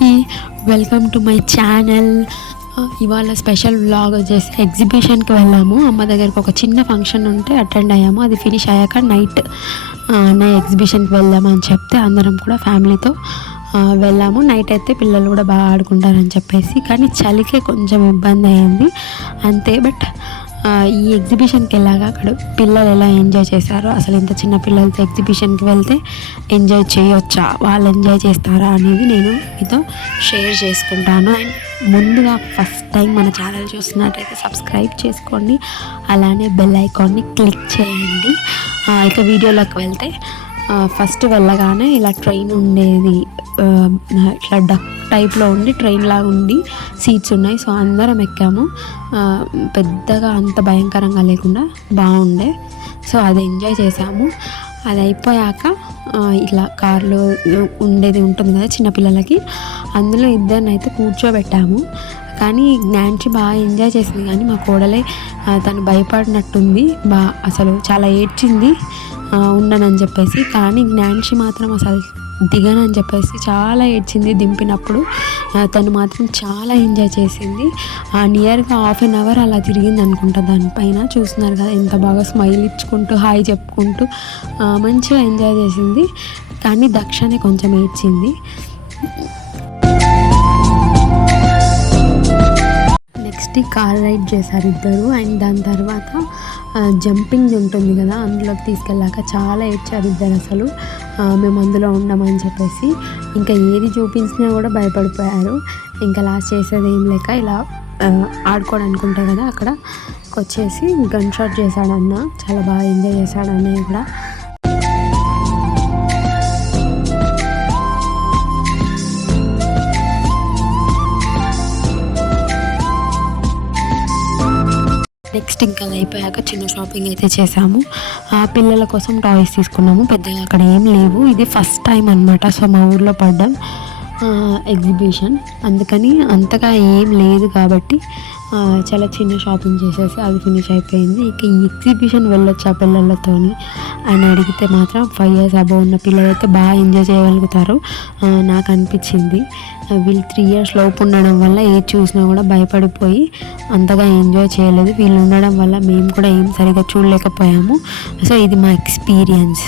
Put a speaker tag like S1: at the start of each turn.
S1: అందరికీ welcome to my channel. ఇవాళ special vlog వచ్చేసి ఎగ్జిబిషన్కి వెళ్ళాము. అమ్మ దగ్గరికి ఒక చిన్న ఫంక్షన్ ఉంటే అటెండ్ అయ్యాము. అది ఫినిష్ అయ్యాక నైట్ అన్నయ్య ఎగ్జిబిషన్కి వెళ్దామని చెప్తే అందరం కూడా ఫ్యామిలీతో వెళ్ళాము. నైట్ అయితే పిల్లలు కూడా బాగా ఆడుకుంటారని చెప్పేసి కానీ చలికే కొంచెం ఇబ్బంది అయింది. అంతే బట్ ఈ ఎగ్జిబిషన్కి వెళ్ళాక అక్కడ పిల్లలు ఎలా ఎంజాయ్ చేశారో అసలు ఇంత చిన్న పిల్లలతో ఎగ్జిబిషన్కి వెళ్తే ఎంజాయ్ చేయొచ్చా వాళ్ళు ఎంజాయ్ చేస్తారా అనేది నేను మీతో షేర్ చేసుకుంటాను. అండ్ ముందుగా ఫస్ట్ టైం మన ఛానల్ చూస్తున్నట్టయితే సబ్స్క్రైబ్ చేసుకోండి. అలానే బెల్ ఐకాన్ని క్లిక్ చేయండి. ఇక వీడియోలోకి వెళ్తే ఫస్ట్ వెళ్ళగానే ఇలా ట్రైన్ ఉండేది ఇట్లా డక్ టైప్లో ఉండి ట్రైన్ లాగా ఉండి సీట్స్ ఉన్నాయి. సో అందరం ఎక్కాము. పెద్దగా అంత భయంకరంగా లేకుండా బాగుండే. సో అది ఎంజాయ్ చేసాము. అది అయిపోయాక ఇలా కార్లో ఉండేది ఉంటుంది కదా చిన్నపిల్లలకి అందులో ఇద్దరిని అయితే కూర్చోబెట్టాము. కానీ జ్ఞాన్చి బాగా ఎంజాయ్ చేసింది. కానీ మా కోడలే తను భయపడినట్టుంది. బా అసలు చాలా ఏడ్చింది ఉండనని చెప్పేసి. కానీ జ్ఞాన్షి మాత్రం అసలు దిగనని చెప్పేసి చాలా ఏడ్చింది దింపినప్పుడు. తను మాత్రం చాలా ఎంజాయ్ చేసింది. ఆ నియర్గా హాఫ్ అన్ అవర్ అలా తిరిగింది అనుకుంటా. దానిపైన చూస్తున్నారు కదా ఎంత బాగా స్మైల్ ఇచ్చుకుంటూ హాయ్ చెప్పుకుంటూ మంచిగా ఎంజాయ్ చేసింది. కానీ దక్షనే కొంచెం ఏడ్చింది. ఫస్ట్ కార్ రైడ్ చేశారు ఇద్దరు. అండ్ దాని తర్వాత జంపింగ్ ఉంటుంది కదా అందులోకి తీసుకెళ్ళాక చాలా ఏడ్చారు ఇద్దరు అసలు. మేము అందులో ఉండమని చెప్పేసి ఇంకా ఏది చూపించినా కూడా భయపడిపోయారు. ఇంకా లాస్ట్ చేసేది ఏం లేక ఇలా ఆడుకోవడానికి ఉంటాయి కదా అక్కడ వచ్చేసి గన్ షాట్ చేశాడన్న. చాలా బాగా ఎంజాయ్ చేశాడు అన్నయ్య కూడా. నెక్స్ట్ ఇంకా అది అయిపోయాక చిన్న షాపింగ్ అయితే చేసాము ఆ పిల్లల కోసం టాయ్స్ తీసుకున్నాము. పెద్దగా అక్కడ ఏం లేవు. ఇది ఫస్ట్ టైం అనమాట సో మా ఊర్లో పడ్డాం ఎగ్జిబిషన్ అందుకని అంతగా ఏం లేదు కాబట్టి చాలా చిన్న షాపింగ్ చేసేసి అది ఫినిష్ అయిపోయింది. ఇక ఈ ఎగ్జిబిషన్ వెళ్ళొచ్చు ఆ పిల్లలతోని అని అడిగితే మాత్రం ఫైవ్ ఇయర్స్ అబవ్ ఉన్న పిల్లలైతే బాగా ఎంజాయ్ చేయగలుగుతారు. నాకు అనిపించింది. వీళ్ళు త్రీ ఇయర్స్ లోపు ఉండడం వల్ల ఏది చూసినా కూడా భయపడిపోయి అంతగా ఎంజాయ్ చేయలేదు. వీళ్ళు ఉండడం వల్ల మేము కూడా ఏం సరిగా చూడలేకపోయాము. సో ఇది మా ఎక్స్పీరియన్స్